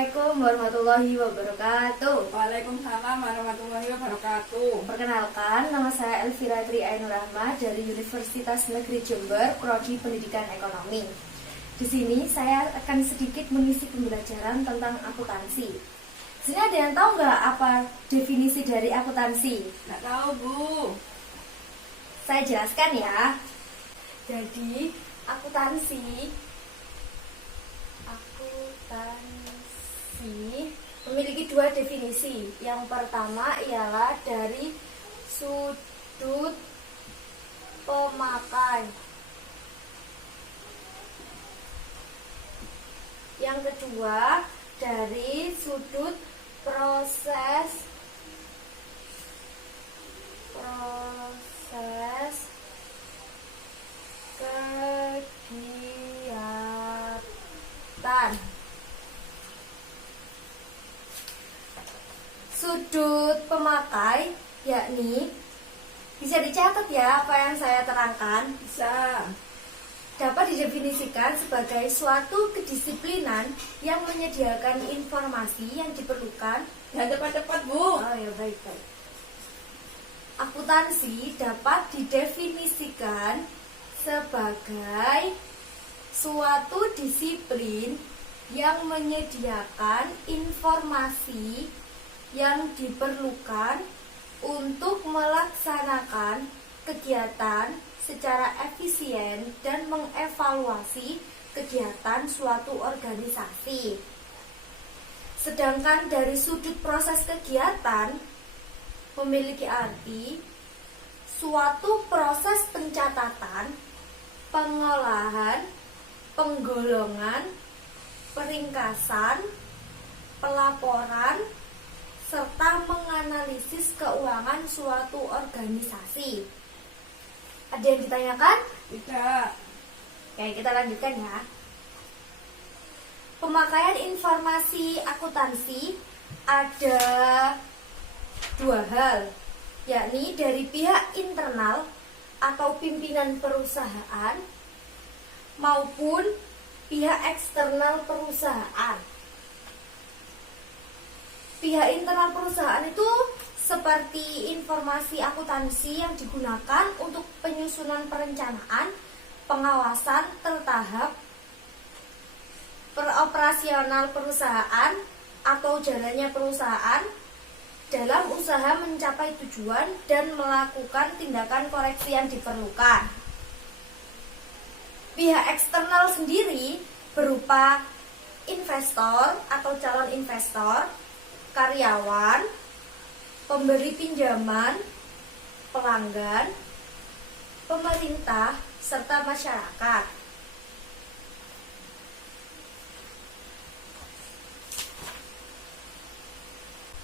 Assalamualaikum warahmatullahi wabarakatuh. Waalaikumsalam warahmatullahi wabarakatuh. Perkenalkan, nama saya Elvira Tri Ainur Rahma dari Universitas Negeri Jember, Prodi Pendidikan Ekonomi. Di sini saya akan sedikit mengisi pembelajaran tentang akuntansi. Sini ada yang tahu nggak apa definisi dari akuntansi? Nggak tahu, Bu. Saya jelaskan ya. Jadi, akuntansi memiliki dua definisi. Yang pertama ialah dari sudut pemakai. Yang kedua dari sudut proses kegiatan. Sudut pemakai yakni, bisa dicatat ya apa yang saya terangkan, Bisa. dapat didefinisikan sebagai suatu kedisiplinan yang menyediakan informasi yang diperlukan. Ya, cepat-cepat, Bu. Oh ya, baik. Akuntansi dapat didefinisikan sebagai suatu disiplin yang menyediakan informasi yang diperlukan untuk melaksanakan kegiatan secara efisien dan mengevaluasi kegiatan suatu organisasi. Sedangkan dari sudut proses kegiatan memiliki arti suatu proses pencatatan, pengolahan, penggolongan, peringkasan, pelaporan, serta menganalisis keuangan suatu organisasi. Ada yang ditanyakan? Tidak. Oke, kita lanjutkan ya. Pemakaian informasi akuntansi ada dua hal, yakni dari pihak internal atau pimpinan perusahaan maupun pihak eksternal perusahaan. Pihak internal perusahaan itu seperti informasi akuntansi yang digunakan untuk penyusunan perencanaan, pengawasan tertahap, peroperasional perusahaan atau jalannya perusahaan dalam usaha mencapai tujuan dan melakukan tindakan koreksi yang diperlukan. Pihak eksternal sendiri berupa investor atau calon investor, karyawan, pemberi pinjaman, pelanggan, pemerintah, serta masyarakat.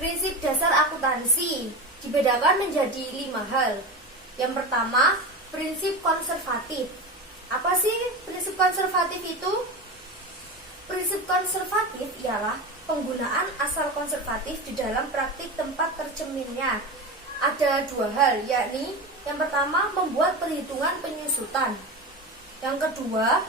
Prinsip dasar akuntansi dibedakan menjadi 5 hal. Yang pertama, prinsip konservatif. Apa sih prinsip konservatif itu? Prinsip konservatif ialah penggunaan asal konservatif di dalam praktik tempat tercerminnya. Ada dua hal, yakni yang pertama membuat perhitungan penyusutan. Yang kedua,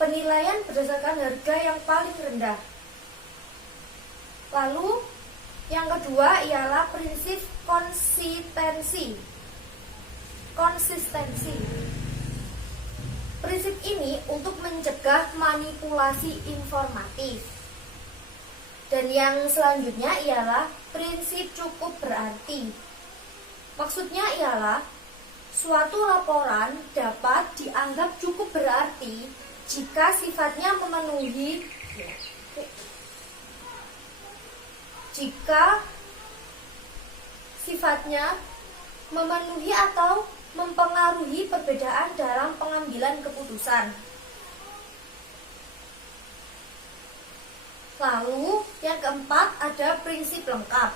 penilaian berdasarkan harga yang paling rendah. Lalu yang kedua ialah prinsip konsistensi. Prinsip ini untuk mencegah manipulasi informatif. Dan yang selanjutnya ialah prinsip cukup berarti. Maksudnya ialah suatu laporan dapat dianggap cukup berarti jika sifatnya memenuhi atau mempengaruhi perbedaan dalam pengambilan keputusan. Lalu yang keempat ada prinsip lengkap.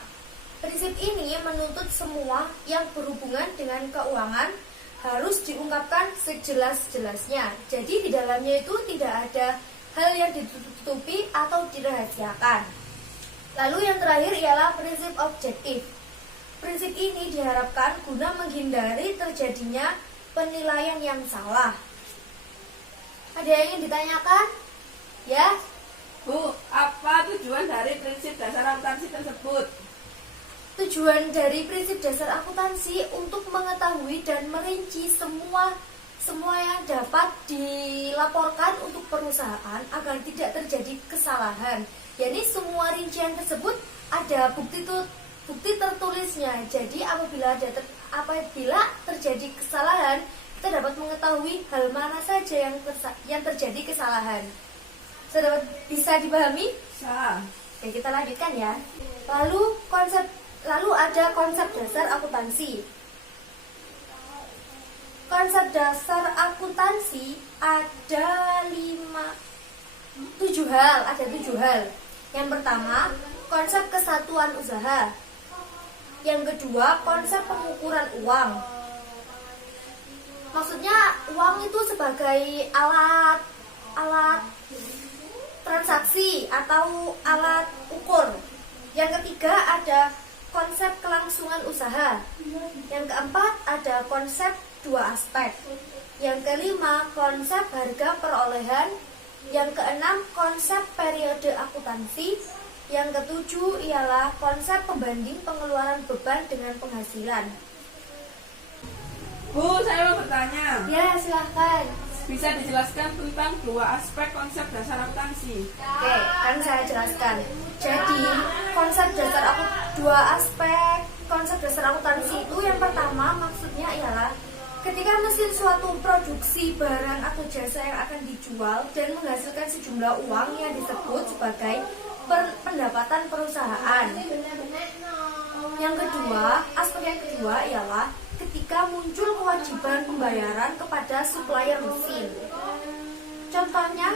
Prinsip ini menuntut semua yang berhubungan dengan keuangan harus diungkapkan sejelas-jelasnya. Jadi di dalamnya itu tidak ada hal yang ditutupi atau dirahasiakan. Lalu yang terakhir ialah prinsip objektif. Prinsip ini diharapkan guna menghindari terjadinya penilaian yang salah. Ada yang ingin ditanyakan? Ya, Bu, apa tujuan dari prinsip dasar akuntansi tersebut? Tujuan dari prinsip dasar akuntansi untuk mengetahui dan merinci semua yang dapat dilaporkan untuk perusahaan agar tidak terjadi kesalahan. Jadi semua rincian tersebut ada bukti tertulisnya. Jadi apabila terjadi kesalahan, kita dapat mengetahui hal mana saja yang terjadi kesalahan. Bisa dipahami? Bisa. Oke, kita lanjutkan ya. Lalu ada konsep dasar akuntansi. Konsep dasar akuntansi ada 7 hal. Yang pertama, konsep kesatuan usaha. Yang kedua, konsep pengukuran uang. Maksudnya uang itu sebagai alat transaksi atau alat ukur. Yang ketiga ada konsep kelangsungan usaha. Yang keempat ada konsep 2 aspek. Yang kelima konsep harga perolehan. Yang keenam konsep periode akuntansi. Yang ketujuh ialah konsep pembanding pengeluaran beban dengan penghasilan. Bu, saya mau bertanya. Ya, silahkan. Bisa dijelaskan tentang 2 aspek konsep dasar akuntansi? Oke, kan saya jelaskan. Jadi, dua aspek konsep dasar akuntansi itu yang pertama maksudnya ialah ketika mesin suatu produksi barang atau jasa yang akan dijual dan menghasilkan sejumlah uang yang disebut sebagai pendapatan perusahaan. Aspek yang kedua ialah ketika muncul kewajiban pembayaran kepada supplier mesin. Contohnya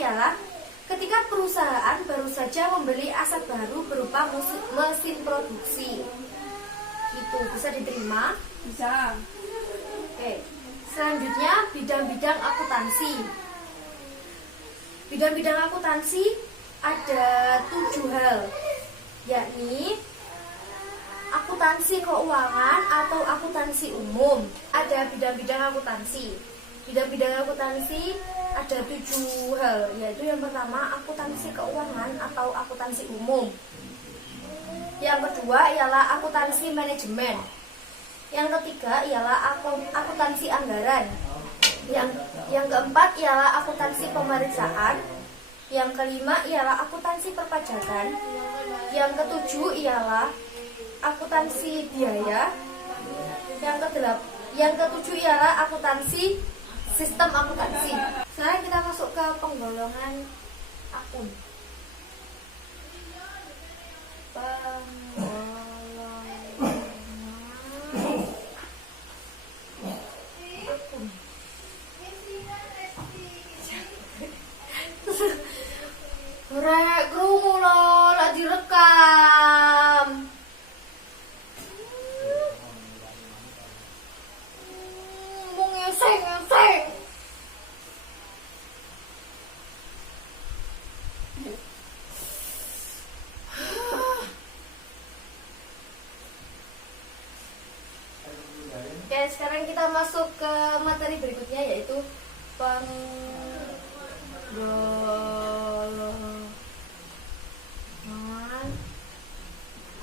ialah ketika perusahaan baru saja membeli aset baru berupa mesin produksi. Itu bisa diterima? Bisa. Oke. Selanjutnya bidang-bidang akuntansi. Bidang-bidang akuntansi ada 7 hal, yakni akuntansi keuangan atau akuntansi umum. Ada bidang-bidang akuntansi. Bidang-bidang akuntansi ada 7 hal, yaitu yang pertama akuntansi keuangan atau akuntansi umum. Yang kedua ialah akuntansi manajemen. Yang ketiga ialah akuntansi anggaran. Yang keempat ialah akuntansi pemeriksaan. Yang kelima ialah akuntansi perpajakan. Yang ketujuh ialah akuntansi biaya. Yang ketujuh ialah akuntansi sistem akuntansi. Sekarang kita masuk ke penggolongan akun. Rek, krungu lho, lagi direkam. Mau ngeseng. Oke, sekarang kita masuk ke materi berikutnya, yaitu penggolongan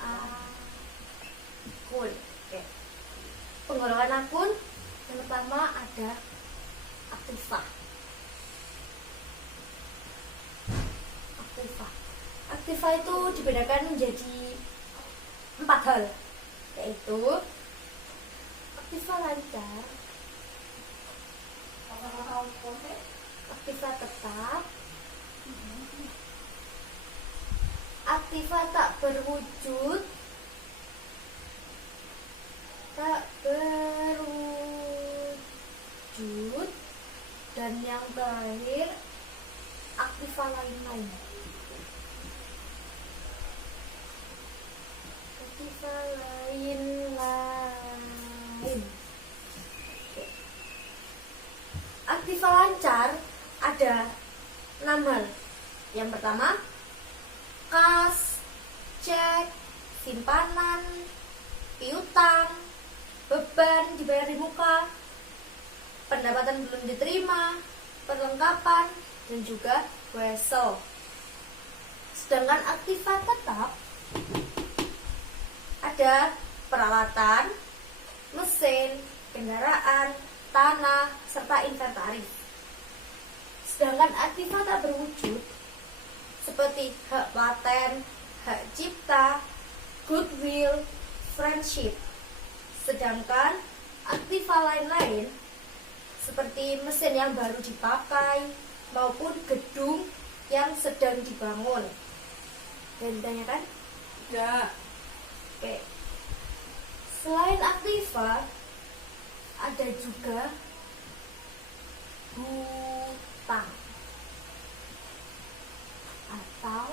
akun. Oke. Penggolongan akun yang pertama ada aktiva. Aktiva itu dibedakan menjadi 4 hal, yaitu aktiva lancar, aktiva tetap, aktiva tak berwujud, dan yang terakhir aktiva lain-lain. Aktiva lain-lain. Aktiva lancar ada 6 hal. Yang pertama, kas, cek, simpanan, piutang, beban dibayar di muka, pendapatan belum diterima, perlengkapan, dan juga wesel. Sedangkan aktiva tetap ada peralatan, mesin, kendaraan, tanah, serta inventaris. Sedangkan aktiva tak berwujud seperti hak paten, hak cipta, goodwill, friendship. Sedangkan aktiva lain-lain seperti mesin yang baru dipakai maupun gedung yang sedang dibangun. Dan ditanyakan? Ya. Oke. Selain aktiva, ada juga hutang atau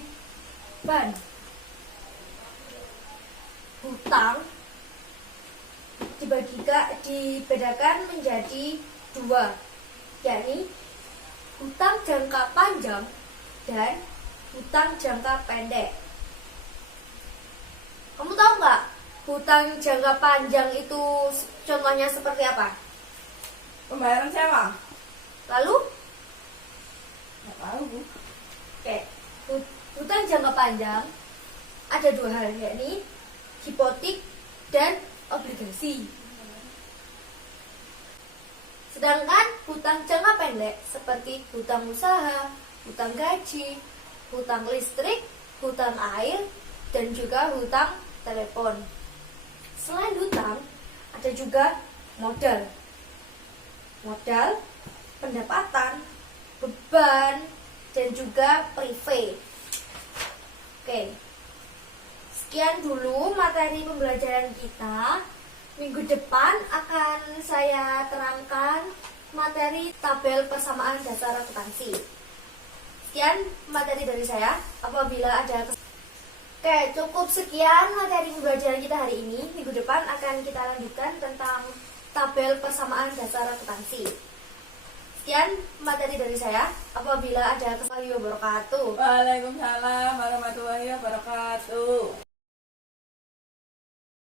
kewajiban. Hutang dibedakan menjadi dua, yakni hutang jangka panjang dan hutang jangka pendek. Kamu tahu nggak hutang jangka panjang itu contohnya seperti apa? Pembayaran sewa. Lalu, Nggak tahu, Bu. oke, hutang jangka panjang ada dua hal, yakni hipotek dan obligasi. Sedangkan hutang jangka pendek seperti hutang usaha, hutang gaji, hutang listrik, hutang air, dan juga hutang telepon. Selain hutang, ada juga modal. Modal, pendapatan, beban, dan juga privé. Oke. Sekian dulu materi pembelajaran kita. Minggu depan akan saya terangkan materi tabel persamaan dasar akuntansi. Sekian materi dari saya. Apabila ada Oke, cukup sekian materi pembelajaran kita hari ini. Minggu depan akan kita lanjutkan tentang tabel persamaan dasar akuntansi. Sekian materi dari saya. Apabila ada kesalahan, wabarakatuh. Waalaikumsalam warahmatullahi wabarakatuh.